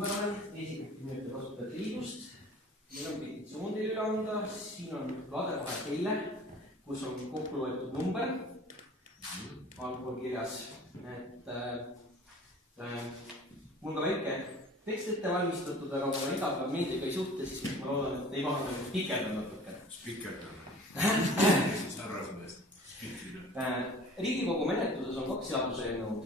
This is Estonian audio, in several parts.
Number olen esikõnimete kasutajate liidust. Meil on petitsioon teile üle anda. Siin on lade vahe teile, kus on kokku loetud number. Allpool kirjas. Mul ka väike tekst ette valmistatud, aga kui ma iga päev meeldib ei suhte, siis ma loodan, et ei pahanda spikerdan natuke. Spikerdan. Riigikogu menetluses on 2 seaduseelnõud,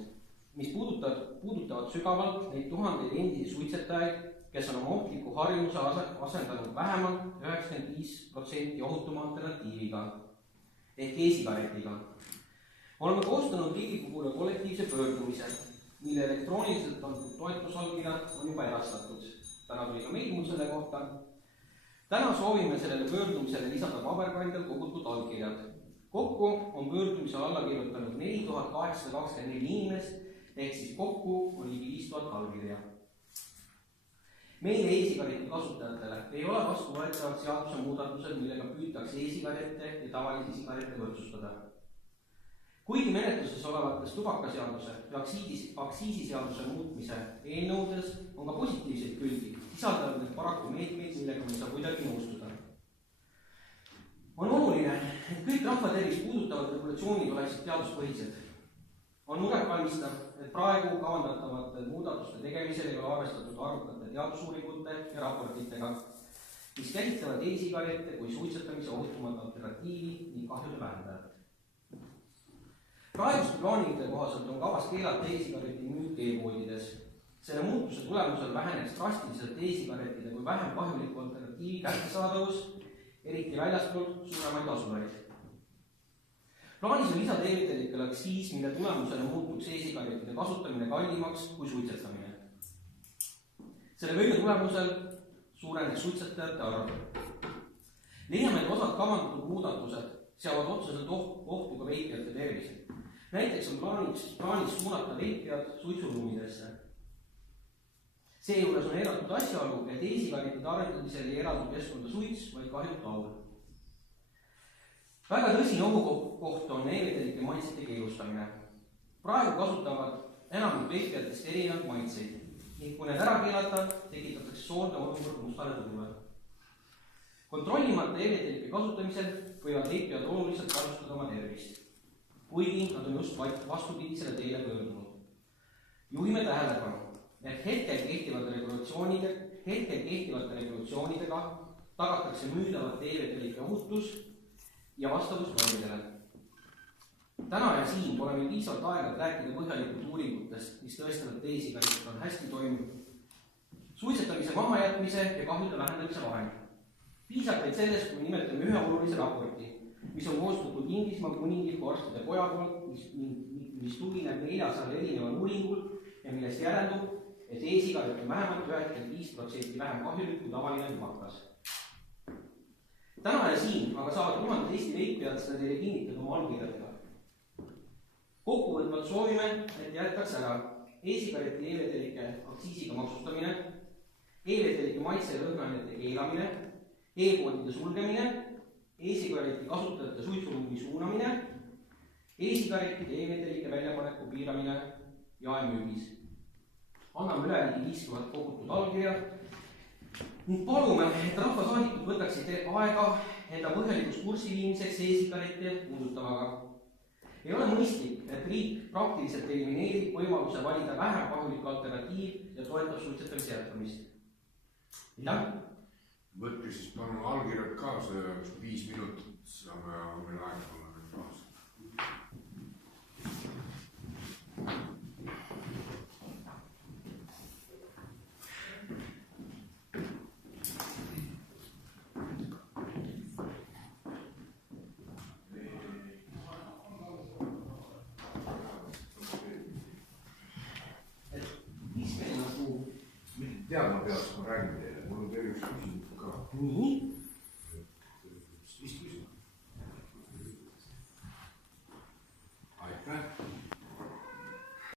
mis puudutavad sügavalt neid tuhandeid endisi suitsetajaid, kes on oma ohtliku harjumuse asendanud vähemalt 95% ohutuma alternatiiviga ehk e-sigaretiga. Oleme koostanud Riigikogule kollektiivse pöördumise, mille elektrooniliselt antud toetusallkirjad on juba erastatud. Täna tuli ka meil mul selle kohta. Täna soovime sellele pöördumisele lisada paberkandjal kogutud allkirjad. Kokku on pöördumise alla kirjutanud 4824 inimest, ehk siis kokku on ligi 5000 allkirja. Meile e-sigareti kasutajatele ei ole vastuvõetavad seaduse muudatused, millega püütakse e-sigarette ja tavalisi sigarette võrdsustada. Kuigi menetluses olevates tubakaseaduse ja aktsiisiseaduse muutmise eelnõudes on ka positiivseid külgi, sisaldavad need paraku meetmeid, millega me ei saa kuidagi nõustuda. On oluline, et kõik rahvatervist puudutavad regulatsioonid oleksid teaduspõhised. On muret valmistav, et praegu kavandatavate muudatuste tegemisel ei ole arvestatud arvukate teadusuuringute ja raportitega, mis käsitlevad e-sigarette kui suitsetamise ohutumat alternatiivi ning kahjude vähendajat. Praeguste plaanide kohaselt on kavas keelata e-sigareti müük e-poodides. Selle muutuse tulemusel väheneks drastiliselt e-sigarettide kui vähem kahjuliku alternatiivi kättesaadavus, eriti väljaspool suuremaid asulaid. Plaanis on lisada e-vedelikele aktsiis, mille tulemusena muutuks e-sigarettide kasutamine kallimaks kui suitsetamine. Selle kõige tulemusel suureneks suitsetajate arv. Leiame, et osad kavandatud muudatused seavad otseselt ohtu ka veipijate tervise. Näiteks on plaanis suunata veipijad suitsuruumidesse. Seejuures on eiratud asjaolu, et e-sigaretide arendamisel ei eraldu keskkonda suits, vaid kahjutu aur. Väga tõsine ohukoht on e-vedelike maitsete keelustamine. Praegu kasutavad enamik veipijatest erinevaid maitseid ning kui need ära keelata, tekitatakse soolne olukord mustale turule. Kontrollimata e-vedelike kasutamisel võivad veipijad oluliselt kahjustada oma tervist, kuigi nad on just vastupidisele teele pöördunud. Juhime tähelepanu, et hetkel kehtivate regulatsioonidega tagatakse müüdavate e-vedelike ohutus ja vastavus normidele. Täna ja siin pole meil piisavalt aega, et rääkida põhjalikult uuringutest, mis tõestavad, et e-sigaretid on hästi toiminud suitsetamise mahajätmise ja kahjude vähendamise vahel. Piisab vaid sellest, kui nimetame ühe olulise raporti, mis on koostatud Inglismaa kuninglikku arstide koja poolt, mis tugineb 400 erineval uuringul ja millest järeldub, et e-sigaret on vähemalt 95% vähem kahjulik kui tavaline tubakas. Täna ja siin aga saavad tuhanded Eesti veipijad seda teile kinnitada oma allkirjadega. Kokkuvõtvalt soovime, et jäetaks ära e-sigareti e-vedelike aktsiisiga maksustamine, e-vedelike maitse ja lõhnaainete keelamine, e-poodide sulgemine, e-sigareti kasutajate suitsuruumi suunamine, e-sigaretide e-vedelike väljapaneku piiramine jaemüügis. Anname üle ligi 5000 kogutud allkirjad ning palume, et rahvasaadikud võtaksid aega enda põhjalikus kursi viimiseks e-sigarette puudutavaga. Ei ole mõistlik, et riik praktiliselt elimineerib võimaluse valida vähem kahjulik alternatiiv ja toetab suitsetamise jätkamist. Mida? Võtke siis palun allkirjad kaasa ja 5 minutit saame meil aega olla nüüd kaasa. Teadma peaks, ma räägin teile, mul on teile üks küsimus ka. Nii?